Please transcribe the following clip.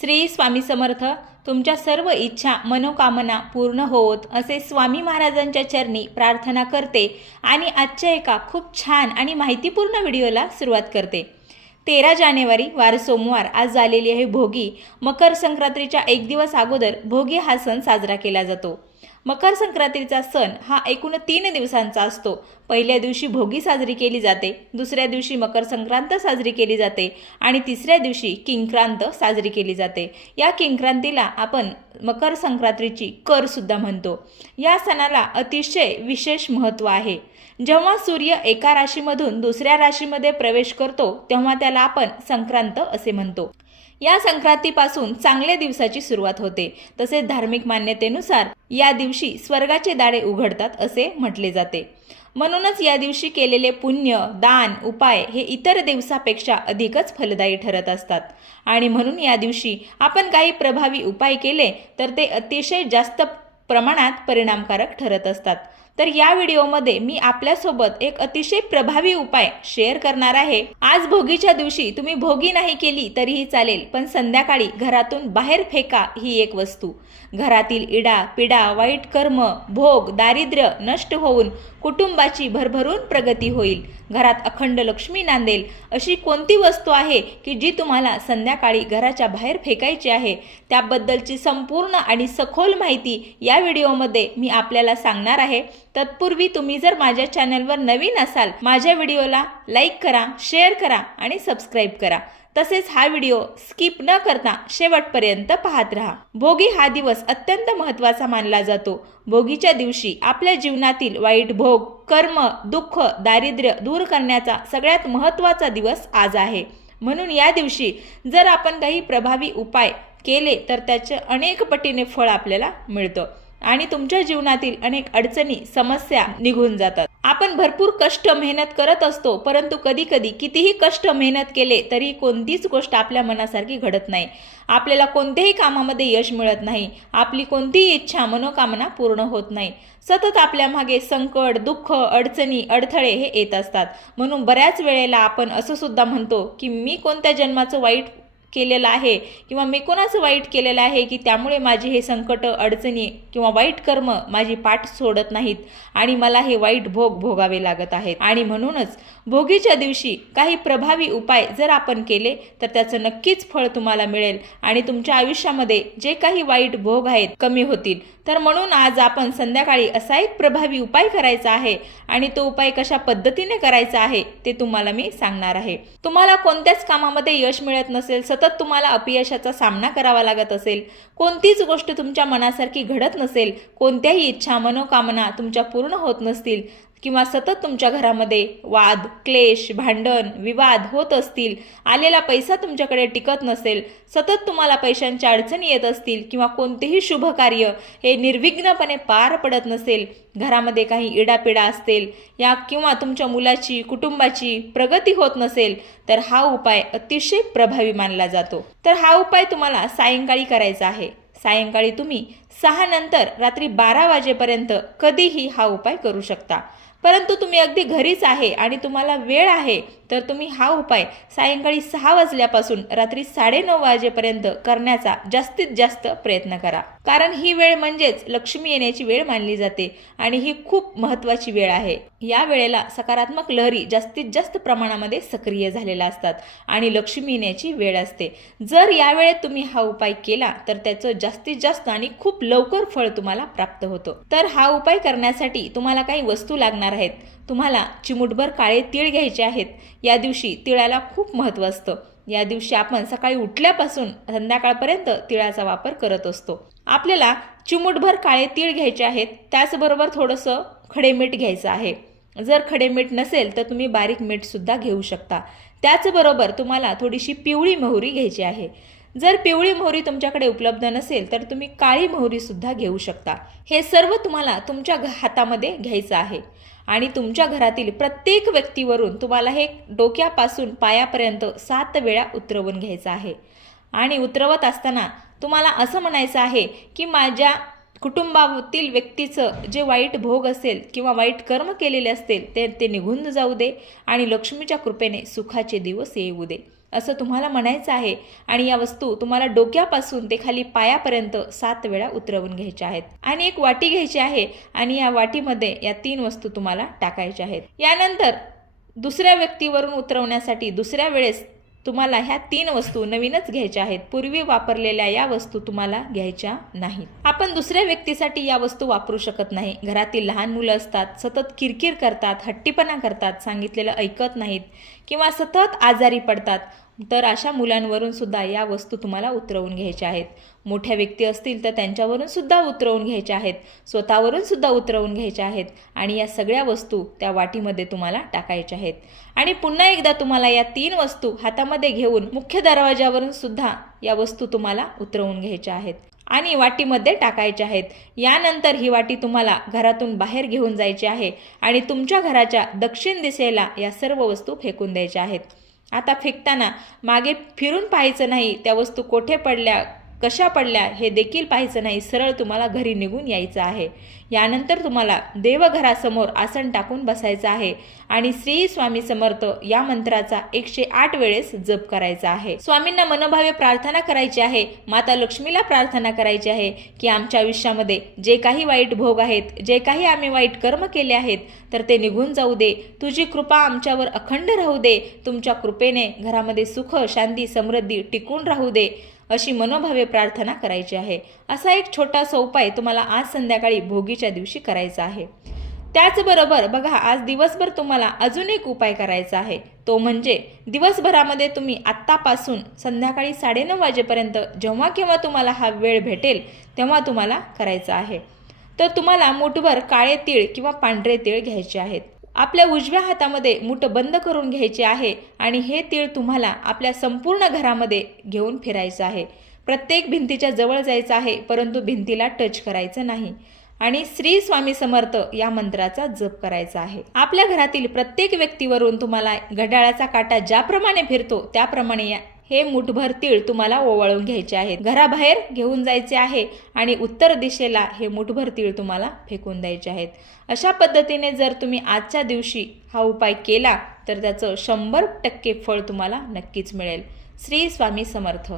श्री स्वामी समर्थ तुमच्या सर्व इच्छा मनोकामना पूर्ण होत असे स्वामी महाराजांच्या चरणी प्रार्थना करते आणि आजच्या एका खूप छान आणि माहितीपूर्ण व्हिडिओला सुरुवात करते. तेरा जानेवारी वार सोमवार आज झालेली आहे भोगी. मकर संक्रांतीच्या एक दिवस अगोदर भोगी हा सण साजरा केला जातो. मकर संक्रांतीचा सण हा एकूण तीन दिवसांचा असतो. पहिल्या दिवशी भोगी साजरी केली जाते दुसऱ्या दिवशी मकर संक्रांत साजरी केली जाते आणि तिसऱ्या दिवशी किंक्रांत साजरी केली जाते. या किंक्रांतीला आपण मकर संक्रांतीची कर सुद्धा म्हणतो. या सणाला अतिशय विशेष महत्त्व आहे. जेव्हा सूर्य एका राशीमधून दुसऱ्या राशीमध्ये प्रवेश करतो तेव्हा त्याला आपण संक्रांत असे म्हणतो. या संक्रांतीपासून चांगल्या दिवसाची सुरुवात होते. तसेच धार्मिक मान्यतेनुसार या दिवशी स्वर्गाचे दाडे उघडतात असे म्हटले जाते. म्हणूनच या दिवशी केलेले पुण्य दान उपाय हे इतर दिवसापेक्षा अधिकच फलदायी ठरत असतात. आणि म्हणून या दिवशी आपण काही प्रभावी उपाय केले तर ते अतिशय जास्त प्रमाणात परिणामकारक ठरत असतात. तर या व्हिडिओमध्ये मी आपल्यासोबत एक अतिशय प्रभावी उपाय शेअर करणार आहे. आज भोगीच्या दिवशी तुम्ही भोगी नाही केली तरीही चालेल पण संध्याकाळी घरातून बाहेर फेका ही एक वस्तू. घरातील इडा पिडा वाईट कर्म भोग दारिद्र्य नष्ट होऊन कुटुंबाची भरभरून प्रगती होईल. घरात अखंड लक्ष्मी नांदेल. अशी कोणती वस्तू आहे की जी तुम्हाला संध्याकाळी घराच्या बाहेर फेकायची आहे? त्याबद्दलची संपूर्ण आणि सखोल माहिती या व्हिडिओमध्ये मी आपल्याला सांगणार आहे. तत्पूर्वी तुम्ही जर माझ्या चॅनलवर नवीन असाल माझ्या व्हिडिओला लाईक करा शेअर करा आणि सबस्क्राईब करा. तसेच हा व्हिडिओ स्किप न करता शेवटपर्यंत पाहत राहा. भोगी हा दिवस अत्यंत महत्त्वाचा मानला जातो. भोगीच्या दिवशी आपल्या जीवनातील वाईट भोग कर्म दुःख दारिद्र्य दूर करण्याचा सगळ्यात महत्त्वाचा दिवस आज आहे. म्हणून या दिवशी जर आपण काही प्रभावी उपाय केले तर त्याचे अनेक पटीने फळ आपल्याला मिळतं आणि तुमच्या जीवनातील अनेक अडचणी समस्या निघून जातात. आपण भरपूर कष्ट मेहनत करत असतो परंतु कधी कधी कितीही कष्ट मेहनत केले तरी कोणतीच गोष्ट आपल्या मनासारखी घडत नाही. आपल्याला कोणत्याही कामामध्ये यश मिळत नाही. आपली कोणतीही इच्छा मनोकामना पूर्ण होत नाही. सतत आपल्या मागे संकट दुःख अडचणी अडथळे हे येत असतात. म्हणून बऱ्याच वेळेला आपण असं सुद्धा म्हणतो की मी कोणत्या जन्माचं वाईट केलेलं आहे किंवा मी कोणाचं वाईट केलेलं आहे की त्यामुळे माझे हे संकट अडचणी किंवा वाईट कर्म माझी पाठ सोडत नाहीत आणि मला हे वाईट भोग भोगावे लागत आहेत. आणि म्हणूनच भोगीच्या दिवशी काही प्रभावी उपाय जर आपण केले तर त्याचं नक्कीच फळ तुम्हाला मिळेल आणि तुमच्या आयुष्यामध्ये जे काही वाईट भोग आहेत कमी होतील. तर म्हणून आज आपण संध्याकाळी असा एक प्रभावी उपाय करायचा आहे आणि तो उपाय कशा पद्धतीने करायचा आहे ते तुम्हाला मी सांगणार आहे. तुम्हाला कोणत्याच कामामध्ये यश मिळत नसेल सतत तुम्हाला अपयशाचा सामना करावा लागत असेल कोणतीच गोष्ट तुमच्या मनासारखी घडत नसेल कोणत्याही इच्छा मनोकामना तुमच्या पूर्ण होत नसतील किंवा सतत तुमच्या घरामध्ये वाद क्लेश भांडण विवाद होत असतील आलेला पैसा तुमच्याकडे टिकत नसेल सतत तुम्हाला पैशांच्या अडचणी येत असतील किंवा कोणतेही शुभ कार्य हे निर्विघ्नपणे पार पडत नसेल घरामध्ये काही इडापिडा असतील या किंवा तुमच्या मुलाची कुटुंबाची प्रगती होत नसेल तर हा उपाय अतिशय प्रभावी मानला जातो. तर हा उपाय तुम्हाला सायंकाळी करायचा आहे. सायंकाळी तुम्ही सहा नंतर रात्री बारा वाजेपर्यंत कधीही हा उपाय करू शकता. परंतु तुम्ही अगदी घरीच आहे आणि तुम्हाला वेळ आहे तर तुम्ही हा उपाय सायंकाळी सहा वाजल्यापासून रात्री साडेनऊ वाजेपर्यंत करण्याचा जास्तीत जास्त प्रयत्न करा. कारण ही वेळ म्हणजेच लक्ष्मी येण्याची वेळ मानली जाते आणि ही खूप महत्त्वाची वेळ आहे. या वेळेला सकारात्मक लहरी जास्तीत जास्त प्रमाणामध्ये सक्रिय झालेल्या असतात आणि लक्ष्मी येण्याची वेळ असते. जर या वेळेत तुम्ही हा उपाय केला तर त्याचं जास्तीत जास्त आणि खूप लवकर फळ तुम्हाला प्राप्त होतं. तर हा उपाय करण्यासाठी तुम्हाला काही वस्तू लागणार आहेत. तुम्हाला चिमुटभर काळे तीळ घ्यायचे आहेत. या दिवशी तिळाला खूप महत्त्व असतं. या दिवशी आपण सकाळी उठल्यापासून संध्याकाळपर्यंत तिळाचा वापर करत असतो. आपल्याला चिमुटभर काळे तीळ घ्यायचे आहेत. त्याचबरोबर थोडंसं खडे मीठ घ्यायचं आहे. जर खडे मीठ नसेल तर तुम्ही बारीक मीठसुद्धा घेऊ शकता. त्याचबरोबर तुम्हाला थोडीशी पिवळी मोहरी घ्यायची आहे. जर पिवळी मोहरी तुमच्याकडे उपलब्ध नसेल तर तुम्ही काळी मोहरीसुद्धा घेऊ शकता. हे सर्व तुम्हाला तुमच्या घ- हातामध्ये घ्यायचं आहे. आणि तुमच्या घरातील प्रत्येक व्यक्तीवरून तुम्हाला हे डोक्यापासून पायापर्यंत सात वेळा उतरवून घ्यायचं आहे. आणि उतरवत असताना तुम्हाला असं म्हणायचं आहे की माझ्या कुटुंबातील व्यक्तीचं जे वाईट भोग असेल किंवा वाईट कर्म केलेले असतील ते ते निघून जाऊ दे आणि लक्ष्मीच्या कृपेने सुखाचे दिवस येऊ दे. असं तुम्हाला म्हणायचं आहे. आणि या वस्तू तुम्हाला डोक्यापासून ते खाली पायापर्यंत सात वेळा उतरवून घ्यायच्या आहेत. आणि एक वाटी घ्यायची आहे आणि या वाटीमध्ये या तीन वस्तू तुम्हाला टाकायच्या आहेत. यानंतर दुसऱ्या व्यक्तीवरून उतरवण्यासाठी दुसऱ्या वेळेस तुम्हाला ह्या तीन वस्तू नवीनच घ्यायच्या आहेत. पूर्वी वापरलेल्या या वस्तू तुम्हाला घ्यायच्या नाहीत. आपण दुसऱ्या व्यक्तीसाठी या वस्तू वापरू शकत नाही. घरातील लहान मुलं असतात सतत किरकिर करतात हट्टीपणा करतात सांगितलेलं ऐकत नाहीत किंवा सतत आजारी पडतात. तर अशा मुलांवरून सुद्धा या वस्तू तुम्हाला उतरवून घ्यायच्या आहेत. मोठ्या व्यक्ती असतील तर त्यांच्यावरून सुद्धा उतरवून घ्यायच्या आहेत. स्वतःवरून सुद्धा उतरवून घ्यायच्या आहेत आणि या सगळ्या वस्तू त्या वाटीमध्ये तुम्हाला टाकायच्या आहेत. आणि पुन्हा एकदा तुम्हाला या तीन वस्तू हातामध्ये घेऊन मुख्य दरवाजावरून सुद्धा या वस्तू तुम्हाला उतरवून घ्यायच्या आहेत आणि वाटीमध्ये टाकायच्या आहेत. यानंतर ही वाटी तुम्हाला घरातून बाहेर घेऊन जायची आहे आणि तुमच्या घराच्या दक्षिण दिशेला या सर्व वस्तू फेकून द्यायच्या आहेत. आता फेकताना मागे फिरून पाहायचं नाही त्या वस्तू कोठे पडल्या कशा पडल्या हे देखील पाहायचं नाही. सरळ तुम्हाला घरी निघून यायचं आहे. यानंतर तुम्हाला देवघरासमोर आसन टाकून बसायचं आहे आणि श्री स्वामी समर्थ या मंत्राचा एकशे आठ वेळेस जप करायचा आहे. स्वामींना मनोभावे प्रार्थना करायची आहे. माता लक्ष्मीला प्रार्थना करायची आहे की आमच्या आयुष्यामध्ये जे काही वाईट भोग आहेत जे काही आम्ही वाईट कर्म केले आहेत तर ते निघून जाऊ दे. तुझी कृपा आमच्यावर अखंड राहू दे. तुमच्या कृपेने घरामध्ये सुख शांती समृद्धी टिकून राहू दे. अशी मनोभावे प्रार्थना करायची आहे. असा एक छोटासा उपाय तुम्हाला आज संध्याकाळी भोगीच्या दिवशी करायचा आहे. त्याचबरोबर बघा आज दिवसभर तुम्हाला अजून एक उपाय करायचा आहे. तो म्हणजे दिवसभरामध्ये तुम्ही आत्तापासून संध्याकाळी साडेनऊ वाजेपर्यंत जेव्हा केव्हा तुम्हाला हा वेळ भेटेल तेव्हा तुम्हाला करायचा आहे. तर तुम्हाला मुठभर काळे तीळ किंवा पांढरे तीळ घ्यायचे आहेत. आपल्या उजव्या हातामध्ये मूठ बंद करून घ्यायचे आहे आणि हे तीळ तुम्हाला आपल्या संपूर्ण घरामध्ये घेऊन फिरायचं आहे. प्रत्येक भिंतीच्या जवळ जायचं आहे परंतु भिंतीला टच करायचं नाही. आणि श्री स्वामी समर्थ या मंत्राचा जप करायचा आहे. आपल्या घरातील प्रत्येक व्यक्तीवरून तुम्हाला घड्याळाचा काटा ज्याप्रमाणे फिरतो त्याप्रमाणे या हे मुठभर तीळ तुम्हाला ओवाळून घ्यायचे आहेत. घराबाहेर घेऊन जायचे आहे आणि उत्तर दिशेला हे मुठभर तीळ तुम्हाला फेकून द्यायचे आहेत. अशा पद्धतीने जर तुम्ही आजच्या दिवशी हा उपाय केला तर त्याचं शंभर टक्के फळ तुम्हाला नक्कीच मिळेल. श्री स्वामी समर्थ.